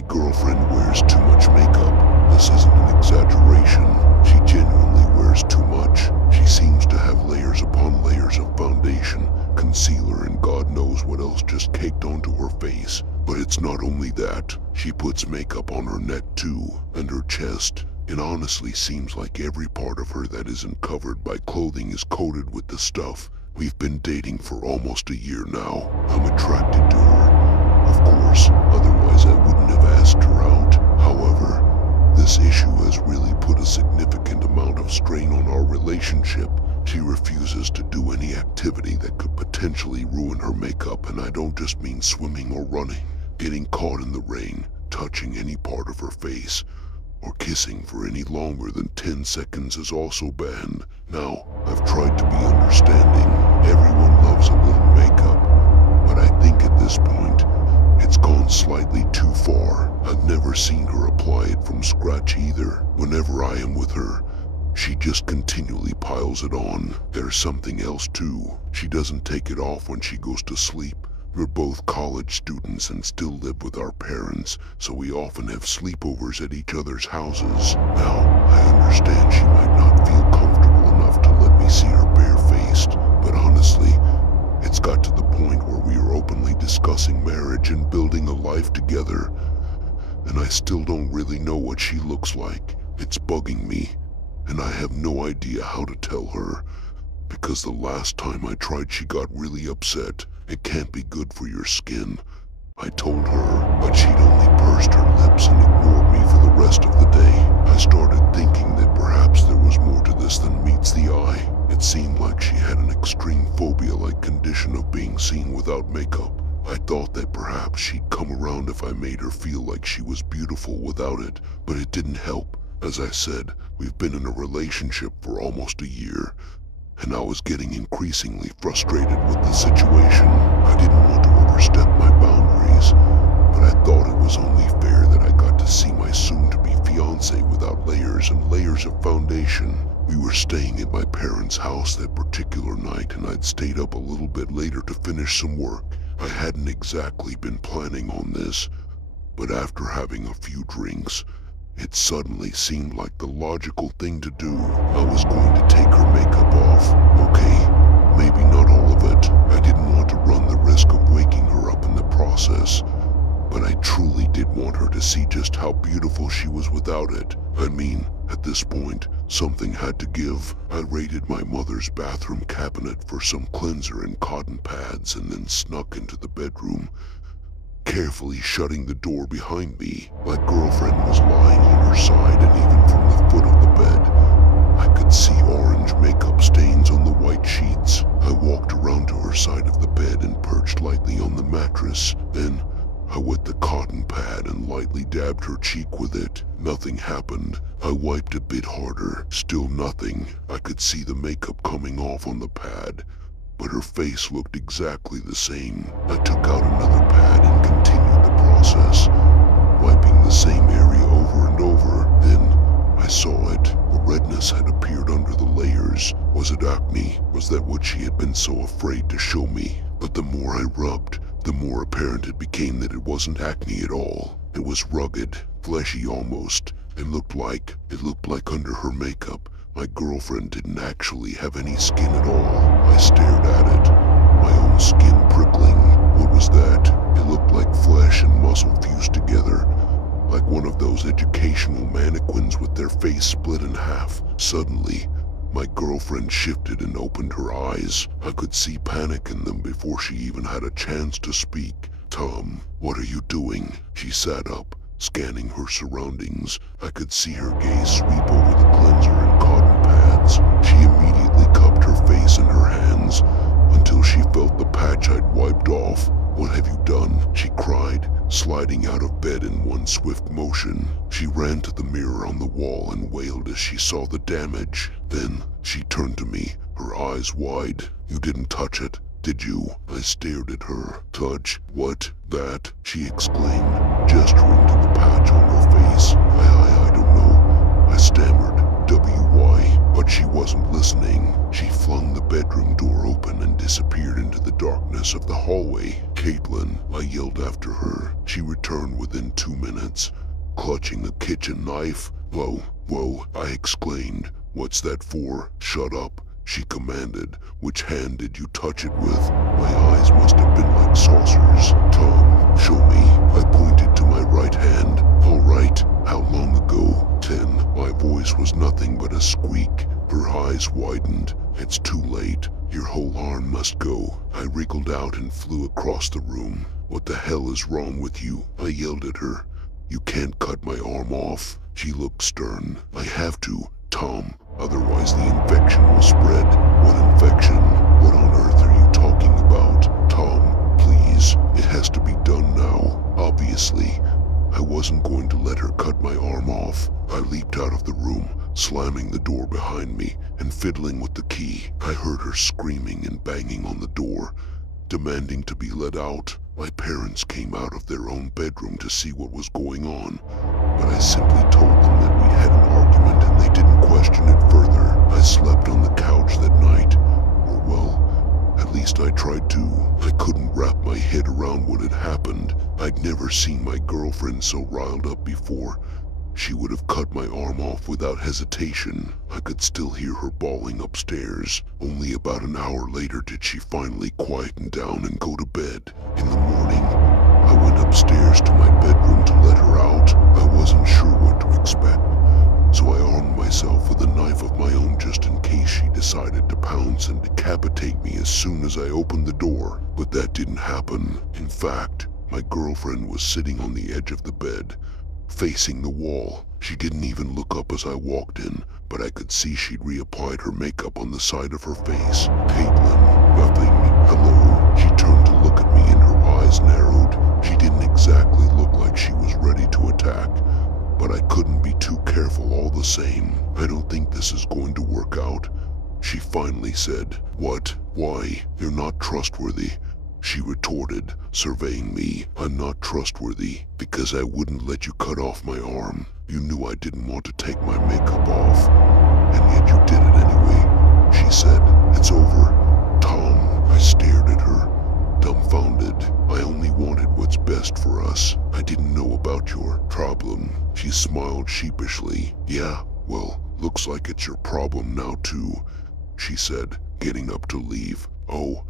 My girlfriend wears too much makeup. This isn't an exaggeration. She genuinely wears too much. She seems to have layers upon layers of foundation, concealer, and God knows what else just caked onto her face. But it's not only that. She puts makeup on her neck too, and her chest. It honestly seems like every part of her that isn't covered by clothing is coated with the stuff. We've been dating for almost a year now. I'm attracted to her, of course, otherwise I wouldn't have asked her out. However, this issue has really put a significant amount of strain on our relationship. She refuses to do any activity that could potentially ruin her makeup, and I don't just mean swimming or running. Getting caught in the rain, touching any part of her face, or kissing for any longer than 10 seconds is also banned. Now, I've tried to be understanding. Everyone loves a little makeup, but I think at this point, it's gone slightly too far. I've never seen her apply it from scratch either. Whenever I am with her, she just continually piles it on. There's something else too. She doesn't take it off when she goes to sleep. We're both college students and still live with our parents, so we often have sleepovers at each other's houses. Now, I understand she might not feel comfortable enough to let me see her barefaced, but honestly, it's got to the point where we are openly discussing marriage and building a life together, and I still don't really know what she looks like. It's bugging me, and I have no idea how to tell her, because the last time I tried she got really upset. It can't be good for your skin, I told her, but she'd only pursed her lips and ignored me for the rest of the day. I started thinking that perhaps there was more to this than meets the eye. It seemed like she had an extreme phobia-like condition of being seen without makeup. I thought that perhaps she'd come around if I made her feel like she was beautiful without it, but it didn't help. As I said, we've been in a relationship for almost a year, and I was getting increasingly frustrated with the situation. I didn't want to overstep my boundaries, but I thought it was only fair that I got to see my soon-to-be fiancé without layers and layers of foundation. We were staying at my parents' house that particular night, and I'd stayed up a little bit later to finish some work. I hadn't exactly been planning on this, but after having a few drinks, it suddenly seemed like the logical thing to do. I was going to take her makeup off. Okay, maybe not all of it. I didn't want to run the risk of waking her up in the process, but I truly did want her to see just how beautiful she was without it. I mean, at this point, something had to give. I raided my mother's bathroom cabinet for some cleanser and cotton pads and then snuck into the bedroom, carefully shutting the door behind me. My girlfriend was lying on her side, and even from the foot of the bed, I could see orange makeup stains on the white sheets. I walked around to her side of the bed and perched lightly on the mattress. Then, I wet the cotton pad and lightly dabbed her cheek with it. Nothing happened. I wiped a bit harder. Still nothing. I could see the makeup coming off on the pad, but her face looked exactly the same. I took out another pad and continued the process, wiping the same area over and over. Then, I saw it. A redness had appeared under the layers. Was it acne? Was that what she had been so afraid to show me? But the more I rubbed, the more apparent it became that it wasn't acne at all. It was rugged, fleshy almost, and looked like under her makeup, my girlfriend didn't actually have any skin at all. I stared at it, my own skin prickling. What was that? It looked like flesh and muscle fused together, like one of those educational mannequins with their face split in half. Suddenly, my girlfriend shifted and opened her eyes. I could see panic in them before she even had a chance to speak. "Tom, what are you doing?" She sat up, scanning her surroundings. I could see her gaze sweep over the cleanser and cotton pads. She immediately cupped her face in her hands until she felt the patch I'd wiped off. "What have you done?" she cried, sliding out of bed in one swift motion. She ran to the mirror on the wall and wailed as she saw the damage. Then she turned to me, her eyes wide. "You didn't touch it, did you?" I stared at her. "Touch? What? That?" she exclaimed, gesturing to the patch on her face. I don't know," I stammered. "WY?" But she wasn't listening. She flung the bedroom door open and disappeared into the darkness of the hallway. Caitlin, I yelled after her. She returned within 2 minutes, clutching a kitchen knife. Whoa, I exclaimed. What's that for? Shut up, she commanded. Which hand did you touch it with? My eyes must have been like saucers. Tom, show me. I pointed to my right hand. All right, how long ago? 10. My voice was nothing but a squeak. Her eyes widened. It's too late. Your whole arm must go. I wriggled out and flew across the room. What the hell is wrong with you? I yelled at her. You can't cut my arm off. She looked stern. I have to, Tom. Otherwise the infection will spread. What infection? What on earth are you talking about? Tom, please. It has to be done now. Obviously. I wasn't going to let her cut my arm off. I leaped out of the room, slamming the door behind me and fiddling with the key. I heard her screaming and banging on the door, demanding to be let out. My parents came out of their own bedroom to see what was going on, but I simply told them that we had an argument and they didn't question it further. I slept on the couch that night, or well, at least I tried to. I couldn't wrap my head around what had happened. I'd never seen my girlfriend so riled up before. She would have cut my arm off without hesitation. I could still hear her bawling upstairs. Only about an hour later did she finally quieten down and go to bed. In the morning, I went upstairs to my bedroom to let her out. I wasn't sure what to expect, so I armed myself with a knife of my own just in case she decided to pounce and decapitate me as soon as I opened the door. But that didn't happen. In fact, my girlfriend was sitting on the edge of the bed, facing the wall. She didn't even look up as I walked in, but I could see she'd reapplied her makeup on the side of her face. Caitlin, nothing. Hello. She turned to look at me and her eyes narrowed. She didn't exactly look like she was ready to attack, but I couldn't be too careful all the same. I don't think this is going to work out, she finally said. What? Why? You're not trustworthy, she retorted, surveying me. I'm not trustworthy because I wouldn't let you cut off my arm. You knew I didn't want to take my makeup off, and yet you did it anyway, she said. It's over, Tom. I stared at her, dumbfounded. I only wanted what's best for us. I didn't know about your problem. She smiled sheepishly. Yeah, well, looks like it's your problem now too, she said, getting up to leave. Oh,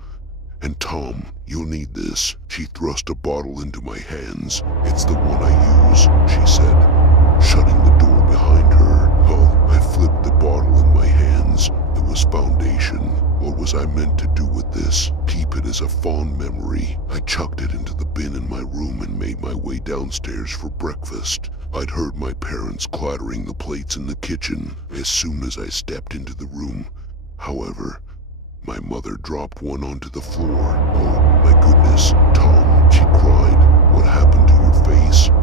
and Tom, you'll need this. She thrust a bottle into my hands. It's the one I use, she said, shutting the door behind her. Oh, I flipped the bottle in my hands. It was foundation. What was I meant to do with this? Keep it as a fond memory. I chucked it into the bin in my room and made my way downstairs for breakfast. I'd heard my parents clattering the plates in the kitchen as soon as I stepped into the room. However, my mother dropped one onto the floor. Oh my